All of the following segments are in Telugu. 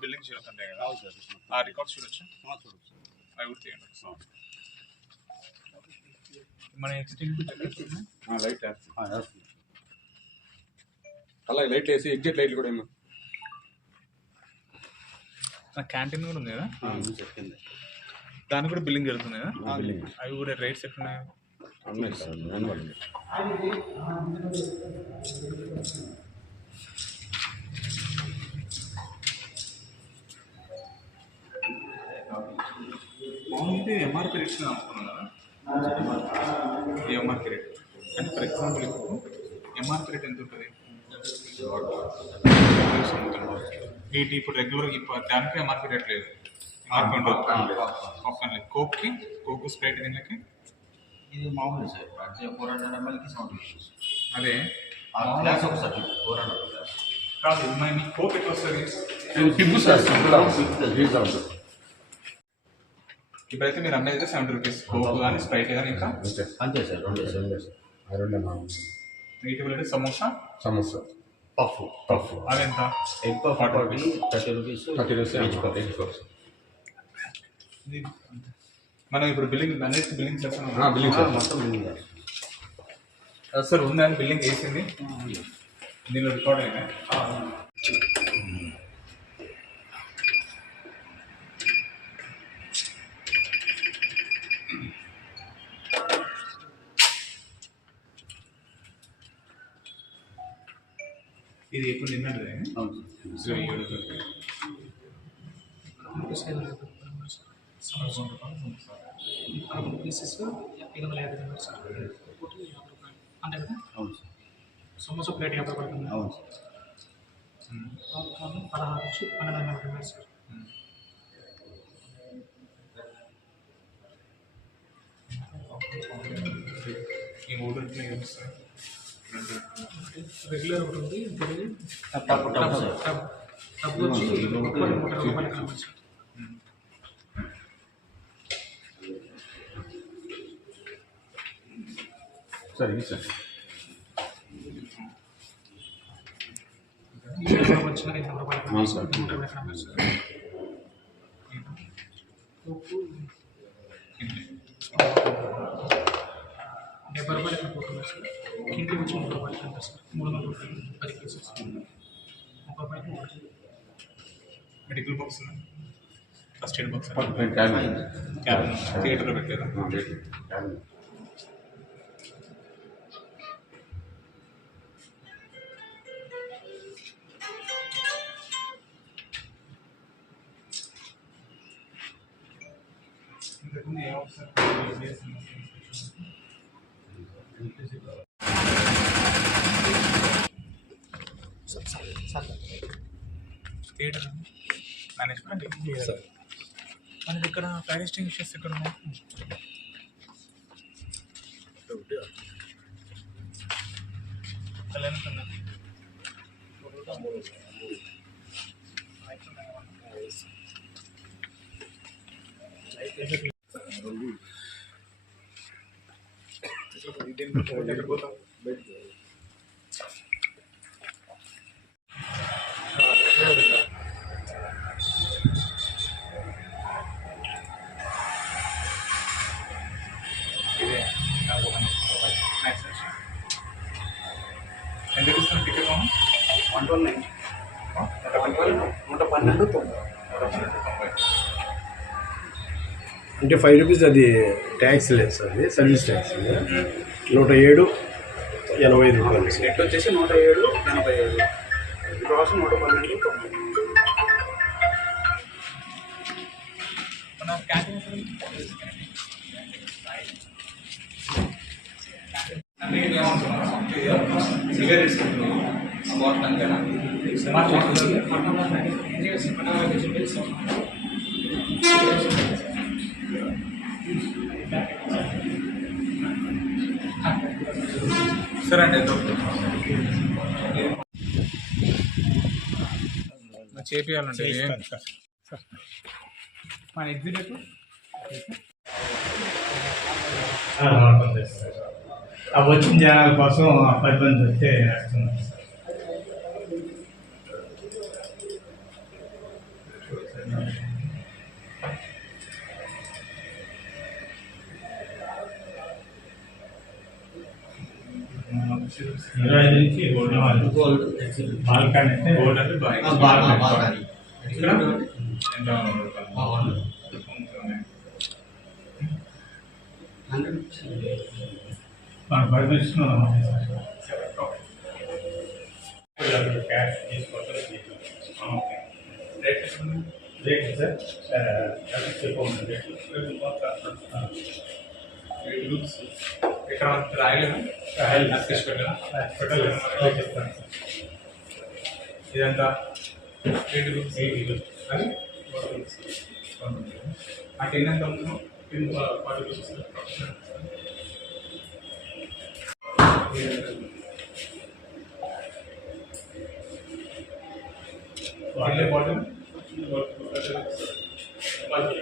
బిల్డింగ్ చూడకండి కదా? ఆ రికార్డ్స్ చూడొచ్చు? అవి కూడా తీయండి మన లైట్ అలా లైట్ వేసి ఎగ్జిట్ లైట్లు కూడా ఏమో. క్యాంటీన్ కూడా ఉంది కదా? దానికి కూడా బిల్లింగ్ జరుగుతుంది కదా? అవి కూడా రేట్స్ ఎట్లున్నాయి? మామూలుగా ఎంఆర్పి రేట్స్ అనుకున్నాం కదా ఎంఆర్పి రేట్ అంటే ఫర్ ఎగ్జాంపుల్ ఇప్పుడు ఎంఆర్పి రేట్ ఎంత ఉంటుంది? వీటి ఇప్పుడు రెగ్యులర్ ఇప్పుడు దానికి ఎంఆర్పి రేట్ లేదు. ఎంఆర్పి లేదు కోక్కి కోక్ స్ప్రైట్ దీనికి ఇది మామూలు సార్. అంటే ఫోర్ హండ్రెడ్ ఎంఎల్కి సెవెంటీ రూపీస్ అదే? ఆ గ్లాస్ ఒకసారి ఫోర్ హండ్రెడ్ గ్లాస్ కాదు మీ కోక్ ఎట్లా వస్తుంది? పిబ్బు సార్ ఇప్పుడైతే మీరు అన్నది సెవెంటీ రూపీస్ కోక్ కానీ స్ప్రైట్ కానీ ఇంకా? అంతే. సార్ రెండు సార్. ఆ రెండే నాలుగు. వీటి అయితే సమోసా? సమోసా. పఫ్. పఫ్. అది ఎంత egg puff thirty rupees. Thirty rupees. Each puff. Eighty fours ఇది మనం ఇప్పుడు బిల్డింగ్ అన్నిటి బిల్డింగ్ చేస్తున్నాం బిల్లింగ్ సార్ మొత్తం బిల్డింగ్ సార్. ఉందని బిల్డింగ్ వేసింది. దీనిలో రికార్డ్ అయినా? ఇది ఇప్పుడు నిన్నది ఇరవై ఏడు వరకు. పీసెస్ ఐదు వందల యాభై రూపాయలు సార్ ఒకటి యాభై రూపాయలు అంతే కదా అవును సార్ సమోసా ప్లేట్ యాభై రూపాయలు అవును సార్ పదహారు నుంచి పన్నెండు వందల రూపాయలు సార్ ఈ మూడు? రెండు. రెగ్యులర్ ఒకటి ఉంది సార్ టబ్ టబ్ వచ్చి ముప్పై రూపాయలు కావాలి సార్ సార్ ఇది సార్ ఈ డబ్బా వచ్చిన ఐదు వందల రూపాయలు అవును సార్. నూట ఇరవై రూపాయలు సార్ ఉప్పు డెబ్బై రూపాయలు ఎక్కడ పోతుంది సార్ కింటి వచ్చి మూడు రూపాయలు ఎంత సార్ మూడు వందల రూపాయలు పది కేసెస్ ముప్పై రూపాయలు ఒకటి మెడికల్ బాక్స్ ఉందా? First aid box cabin cabin థియేటర్లో పెట్టలేదా థియేటర్ మేనేజ్మెంట్ మనకి ఇక్కడ ఫైర్ ఎక్స్టింగ్విషర్స్ ఇక్కడ ఉన్నాయి కళ్యాణ కన్నా ఇదే ఎంత ఇస్తున్నారు టికెట్ మనం వన్ ట్వెల్వ్ నైన్ నూట పన్నెండు తొంభై అంటే ఫైవ్ రూపీస్ అది ట్యాక్స్ లేదు సార్ అది సర్వీస్ ట్యాక్స్ నూట ఏడు ఎనభై ఐదు రూపాయలు. నెట్ వచ్చేసి నూట ఏడు ఎనభై ఐదు. గ్రాస్ నూట పన్నెండు సిగరెట్స్ కదా సరే అండి చేపియాలండి మన ఎగ్జిక్యూటివ్ ఆ వచ్చిన జనాల కోసం ఆ పది మంది వస్తే వేస్తున్నాం ఇరవై గోల్డ్ వాళ్ళు బాల్కన్ అంటే గోల్డ్ అంటే బాయ్ ఆ, బాల్కన్. ఇక్కడ ఎంత ఉంది? మన పర్మిషన్ క్యాష్ తీసుకోవడం ఓకే రేట్ ఎంత ఉంది? రేట్ సార్ చెప్పండి రేట్లు ఎయిట్ ఇక్కడ రాయలేదు రాయలేదు. తీసుకెళ్ళి పెట్టాను ఇదంతా eight rupees eight ten forty bottle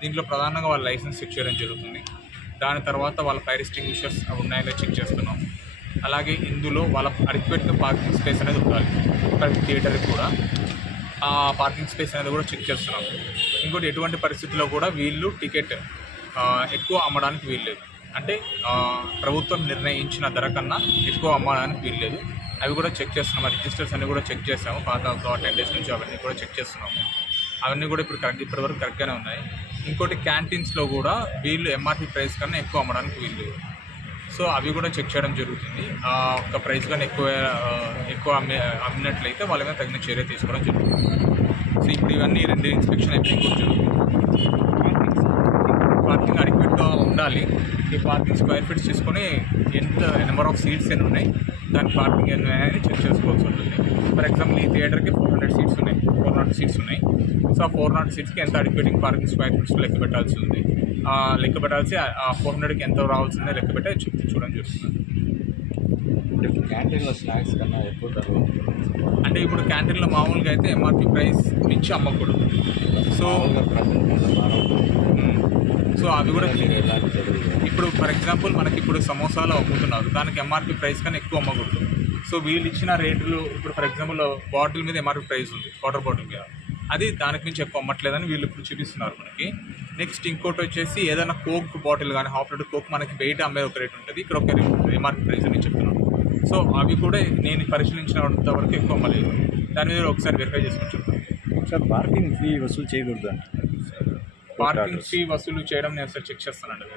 దీంట్లో ప్రధానంగా వాళ్ళ లైసెన్స్ చెక్ చేయడం జరుగుతుంది. దాని తర్వాత వాళ్ళ ఫైర్ ఎక్స్టింగ్విషర్స్ అవి ఉన్నాయో చెక్ చేస్తున్నాం. అలాగే ఇందులో వాళ్ళ అడిక్వేట్గా పార్కింగ్ స్పేస్ అనేది ఉండాలి. ప్రతి థియేటర్కి కూడా. ఆ పార్కింగ్ స్పేస్ అనేది కూడా చెక్ చేస్తున్నాం. ఇంకోటి ఎటువంటి పరిస్థితుల్లో కూడా వీళ్ళు టికెట్ ఎక్కువ అమ్మడానికి వీల్లేదు. అంటే ప్రభుత్వం నిర్ణయించిన ధర కన్నా ఎక్కువ అమ్మడానికి వీల్లేదు. అవి కూడా చెక్ చేస్తున్నాం. రిజిస్టర్స్ అన్ని కూడా చెక్ చేసాము పాత టెన్ డేస్ నుంచి అవన్నీ కూడా చెక్ చేస్తున్నాము. అవన్నీ కూడా ఇప్పుడు కరెక్ట్ ఇప్పటివరకు కరెక్ట్గానే ఉన్నాయి. ఇంకోటి క్యాంటీన్స్లో కూడా వీళ్ళు ఎంఆర్పి ప్రైస్ కన్నా ఎక్కువ అమ్మడానికి వీల్లేదు. సో అవి కూడా చెక్ చేయడం జరుగుతుంది. ఆ ఒక ప్రైస్ కానీ ఎక్కువ ఎక్కువ అమ్మే అమ్మినట్లయితే వాళ్ళ మీద తగిన చర్య తీసుకోవడం జరుగుతుంది. సో ఇప్పుడు ఇవన్నీ రెండు ఇన్స్పెక్షన్ అయిపోయి కూడా జరుగుతుంది. పార్కింగ్ అడిక్వేట్గా ఉండాలి. ఈ పార్కింగ్ స్క్వేర్ ఫీట్స్ తీసుకొని ఎంత నెంబర్ ఆఫ్ సీట్స్ ఎన్ని ఉన్నాయి దాని పార్కింగ్ ఎన్ని ఉన్నాయని చెక్ చేసుకోవాల్సి ఉంటుంది. ఫర్ ఎగ్జాంపుల్ ఈ థియేటర్కి ఫోర్ హండ్రెడ్ సీట్స్ ఉన్నాయి ఫోర్ నాట్ సీట్స్ ఉన్నాయి. సో ఆ ఫోర్ నాట్ సీట్స్కి ఎంత అడిక్వేటింగ్ పార్కింగ్ స్క్వేర్ ఫీట్స్ లెక్క పెట్టాల్సి ఉంది? లెక్క పెట్టాల్సి ఆ ఫోర్ హండ్రెడ్కి ఎంత రావాల్సిందే లెక్క పెట్టే చెక్ చూడడం జరుగుతుంది. క్యాంటీన్లో స్నాక్స్ కన్నా ఎక్కువ అంటే ఇప్పుడు క్యాంటీన్లో మామూలుగా అయితే ఎంఆర్పి ప్రైస్ మించి అమ్మకూడదు. సో. సో అవి కూడా ఇప్పుడు ఫర్ ఎగ్జాంపుల్ మనకి ఇప్పుడు సమోసాలు అమ్ముతున్నారు. దానికి ఎంఆర్పి ప్రైస్ కన్నా ఎక్కువ అమ్మకూడదు. సో వీళ్ళు ఇచ్చిన రేట్లు ఇప్పుడు ఫర్ ఎగ్జాంపుల్ బాటిల్ మీద ఎంఆర్పి ప్రైస్ ఉంది వాటర్ బాటిల్ మీద. అది దానికి మించి ఎక్కువ అమ్మట్లేదని వీళ్ళు ఇప్పుడు చూపిస్తున్నారు మనకి. నెక్స్ట్ ఇంకోటి వచ్చేసి ఏదైనా కోక్ బాటిల్ కానీ హాఫ్ లీటర్ కోక్ మనకి బయట అమ్మే ఒక రేట్ ఉంటుంది. ఇక్కడ ఒక ఎంఆర్పి ప్రైస్ అని చెప్తున్నాను. సో అవి కూడా నేను పరిశీలించినంత వరకు ఎక్కువ అమ్మలేదు. దాని మీద ఒకసారి వెరిఫై చేసుకొని చెప్తాను. సార్ పార్కింగ్ ఫీ వసూలు చేయకూడదు పార్కింగ్ ఫీ వసూలు చేయడం నేను ఒకసారి చెక్ చేస్తానండి.